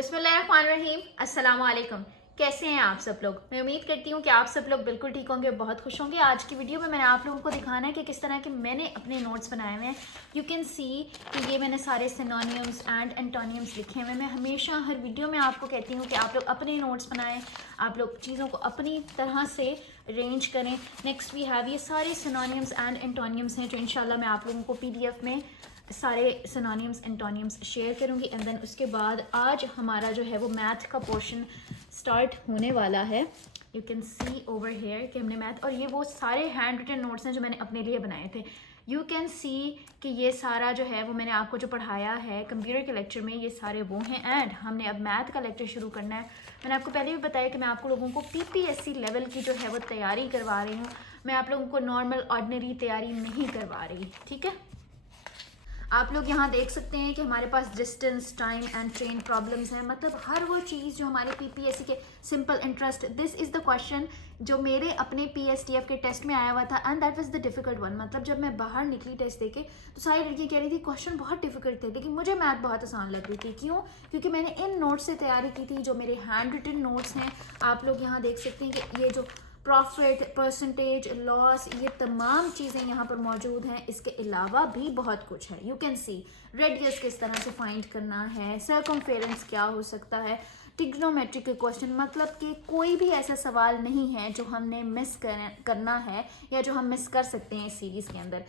बिस्मिल्लाहिर्रहमानिर्रहीम। अस्सलाम वालेकुम। कैसे हैं आप सब लोग? मैं उम्मीद करती हूँ कि आप सब लोग बिल्कुल ठीक होंगे, बहुत खुश होंगे। आज की वीडियो में मैंने आप लोगों को दिखाना है कि किस तरह के मैंने अपने नोट्स बनाए हुए हैं। यू कैन सी कि ये मैंने सारे सिनोनिम्स एंड एंटोनियम्स लिखे हुए हैं। मैं हमेशा हर वीडियो में आपको कहती हूँ कि आप लोग अपने नोट्स बनाएं, आप लोग चीज़ों को अपनी तरह से अरेंज करें। नेक्स्ट वी हैव ये सारे सिनोनिम्स एंड एंटोनियम्स हैं जो इंशाल्लाह मैं आप लोगों को PDF में सारे सिनोनिम्स एंटोनियम्स शेयर करूंगी। एंड देन उसके बाद आज हमारा जो है वो मैथ का पोर्शन स्टार्ट होने वाला है। You can see over here कि हमने मैथ, और ये वो सारे हैंड रिटन नोट्स हैं जो मैंने अपने लिए बनाए थे। यू कैन सी कि ये सारा जो है वो मैंने आपको जो पढ़ाया है कंप्यूटर के लेक्चर में, ये सारे वो हैं। एंड हमने अब मैथ का लेक्चर शुरू करना है। मैंने आपको पहले भी बताया कि मैं आपको लोगों को PPSC लेवल की जो है वो तैयारी करवा रही हूँ। मैं आप लोगों को नॉर्मल ऑर्डिनरी तैयारी नहीं करवा रही, ठीक है। आप लोग यहाँ देख सकते हैं कि हमारे पास distance, time and train problems हैं। मतलब हर वो चीज़ जो हमारे PPSC के simple interest, this is the question जो मेरे अपने PSTF के टेस्ट में आया हुआ था and that was the difficult one. मतलब जब मैं बाहर निकली टेस्ट देके तो सारी लड़कियाँ कह रही थी क्वेश्चन बहुत डिफिकल्ट थे, लेकिन मुझे मैथ बहुत आसान लग रही थी। क्यों? क्योंकि मैंने इन नोट्स से तैयारी की थी जो मेरे हैंड रिटन नोट्स हैं। आप लोग यहाँ देख सकते हैं कि ये जो प्रॉफिट, परसेंटेज, लॉस, ये तमाम चीज़ें यहाँ पर मौजूद हैं। इसके अलावा भी बहुत कुछ है। यू कैन सी रेडियस किस तरह से फाइंड करना है, सर्कमफेरेंस क्या हो सकता है, ट्रिग्नोमेट्री के क्वेश्चन। मतलब कि कोई भी ऐसा सवाल नहीं है जो हमने मिस करना है या जो हम मिस कर सकते हैं इस सीरीज़ के अंदर।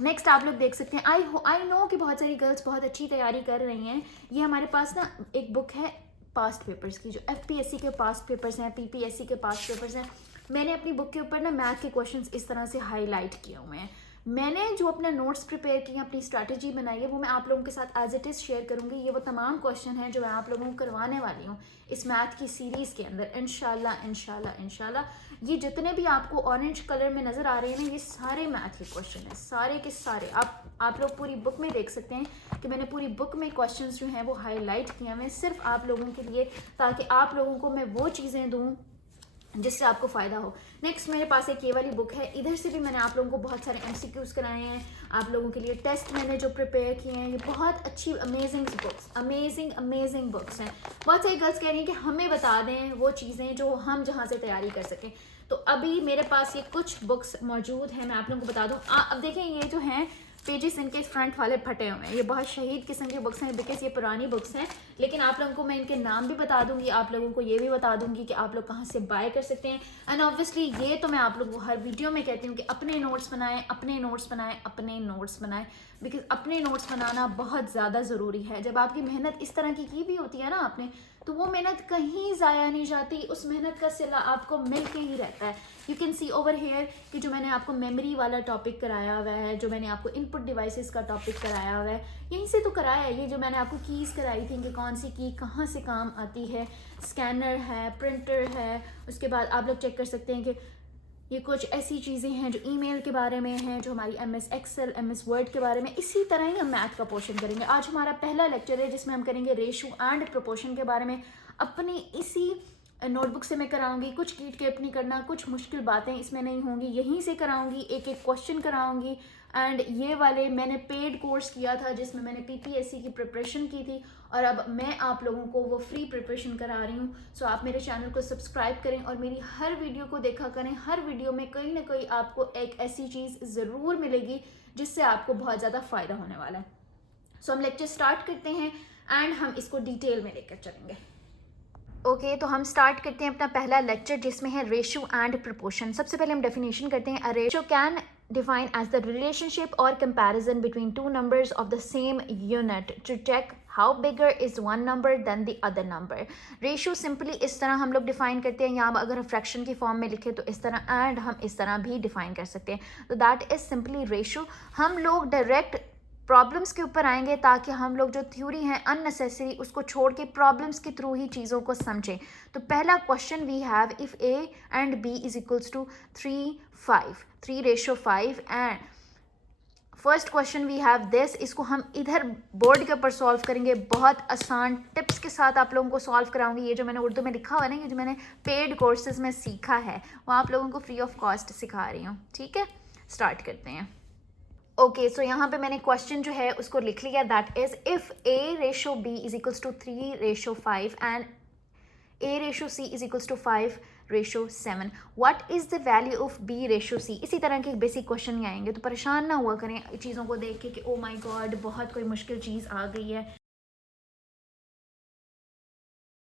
नेक्स्ट आप लोग देख सकते हैं, आई नो कि बहुत सारी गर्ल्स बहुत अच्छी तैयारी कर रही हैं। ये हमारे पास ना एक बुक है पास्ट पेपर्स की, जो FPSC के पास्ट पेपर्स हैं, PPSC के पास्ट पेपर्स हैं। मैंने अपनी बुक के ऊपर ना मैथ के क्वेश्चंस इस तरह से हाईलाइट किए हुए हैं। मैंने जो अपने नोट्स प्रिपेयर किए, अपनी स्ट्रैटेजी बनाई है, वो मैं आप लोगों के साथ एज इट इज़ शेयर करूंगी। ये वो तमाम क्वेश्चन हैं जो मैं आप लोगों को करवाने वाली हूँ इस मैथ की सीरीज़ के अंदर, इंशाल्लाह इंशाल्लाह इंशाल्लाह। ये जितने भी आपको ऑरेंज कलर में नज़र आ रहे हैं ना, ये सारे मैथ के क्वेश्चन हैं, सारे के सारे। आप लोग पूरी बुक में देख सकते हैं कि मैंने पूरी बुक में क्वेश्चंस जो हैं वो हाईलाइट किए हैं सिर्फ आप लोगों के लिए, ताकि आप लोगों को मैं वो चीज़ें दूँ जिससे आपको फ़ायदा हो। नेक्स्ट मेरे पास एक ये वाली बुक है, इधर से भी मैंने आप लोगों को बहुत सारे MCQs कराए हैं। आप लोगों के लिए टेस्ट मैंने जो प्रिपेयर किए हैं, ये बहुत अच्छी अमेजिंग बुक्स हैं। बहुत सारी गर्ल्स कह रही हैं कि हमें बता दें वो चीज़ें जो हम जहाँ से तैयारी कर सकें। तो अभी मेरे पास ये कुछ बुक्स मौजूद हैं, मैं आप लोगों को बता दूँ। अब देखें, ये जो हैं पेजेस इनके फ्रंट वाले फटे हुए हैं। ये बहुत शहीद किस्म की बुक्स हैं बिकॉज ये पुरानी बुक्स हैं, लेकिन आप लोगों को मैं इनके नाम भी बता दूंगी। आप लोगों को ये भी बता दूंगी कि आप लोग कहाँ से बाय कर सकते हैं। एंड ऑब्वियसली ये तो मैं आप लोगों को हर वीडियो में कहती हूँ कि अपने नोट्स बनाएं, अपने नोट्स बनाएं, अपने नोट्स बनाएं, बिकॉज अपने नोट्स बनाना बहुत ज़्यादा ज़रूरी है। जब आपकी मेहनत इस तरह की भी होती है ना आपने, तो वो मेहनत कहीं ज़ाया नहीं जाती, उस मेहनत का सिला आपको मिल के ही रहता है। You can see over here कि जो मैंने आपको मेमोरी वाला टॉपिक कराया हुआ है, जो मैंने आपको इनपुट डिवाइसेस का टॉपिक कराया हुआ है, यहीं से तो कराया है। ये जो मैंने आपको कीज़ कराई थी कि कौन सी की कहाँ से काम आती है, स्कैनर है, प्रिंटर है। उसके बाद आप लोग चेक कर सकते हैं कि ये कुछ ऐसी चीज़ें हैं जो ईमेल के बारे में हैं, जो हमारी MS Excel, MS Word के बारे में। इसी तरह ही हम मैथ का पोर्शन करेंगे। आज हमारा पहला लेक्चर है जिसमें हम करेंगे रेशियो एंड प्रोपोर्शन के बारे में। अपनी इसी नोटबुक से मैं कराऊंगी। कुछ कीट केप नहीं करना, कुछ मुश्किल बातें इसमें नहीं होंगी, यहीं से कराऊंगी, एक एक क्वेश्चन कराऊंगी। एंड ये वाले मैंने पेड कोर्स किया था जिसमें मैंने PPSC की प्रिपरेशन की थी, और अब मैं आप लोगों को वो फ्री प्रिपरेशन करा रही हूँ। सो आप मेरे चैनल को सब्सक्राइब करें और मेरी हर वीडियो को देखा करें। हर वीडियो में कहीं ना कहीं आपको एक ऐसी चीज़ ज़रूर मिलेगी जिससे आपको बहुत ज़्यादा फ़ायदा होने वाला है। सो हम लेक्चर स्टार्ट करते हैं एंड हम इसको डिटेल में लेकर चलेंगे। ओके, तो हम स्टार्ट करते हैं अपना पहला लेक्चर जिसमें है रेशियो एंड प्रोपोर्शन। सबसे पहले हम डेफिनेशन करते हैं। A ratio can define as the relationship or comparison between two numbers of the same unit to check how bigger is one number than the other number. Ratio simply इस तरह हम लोग define करते हैं, यहाँ अगर फ्रैक्शन की form में लिखे तो इस तरह, एंड हम इस तरह भी डिफाइन कर सकते हैं। तो दैट इज सिंपली रेशियो। हम लोग डायरेक्ट प्रॉब्लम्स के ऊपर आएंगे ताकि हम लोग जो थ्योरी है अननेसेसरी उसको छोड़ के प्रॉब्लम्स के थ्रू ही चीज़ों को समझें। तो पहला question we have, if A and B is equals to 3:5 and first question we have this. इसको हम इधर बोर्ड के ऊपर सॉल्व करेंगे, बहुत आसान टिप्स के साथ आप लोगों को सॉल्व कराऊंगी। ये जो मैंने उर्दू में लिखा हुआ है ना, ये जो मैंने पेड कोर्सेज में सीखा है वो आप लोगों को फ्री ऑफ कॉस्ट सिखा रही हूँ, ठीक है। स्टार्ट करते हैं। ओके सो यहाँ पे मैंने क्वेश्चन जो है उसको लिख लिया, that is if A/B is equals to 3/5 and A/C is equals to 5/7, what is the value of B/C। इसी तरह के बेसिक क्वेश्चन ही आएंगे, तो परेशान ना हुआ करें चीज़ों को देख के कि ओ माय गॉड बहुत कोई मुश्किल चीज़ आ गई है।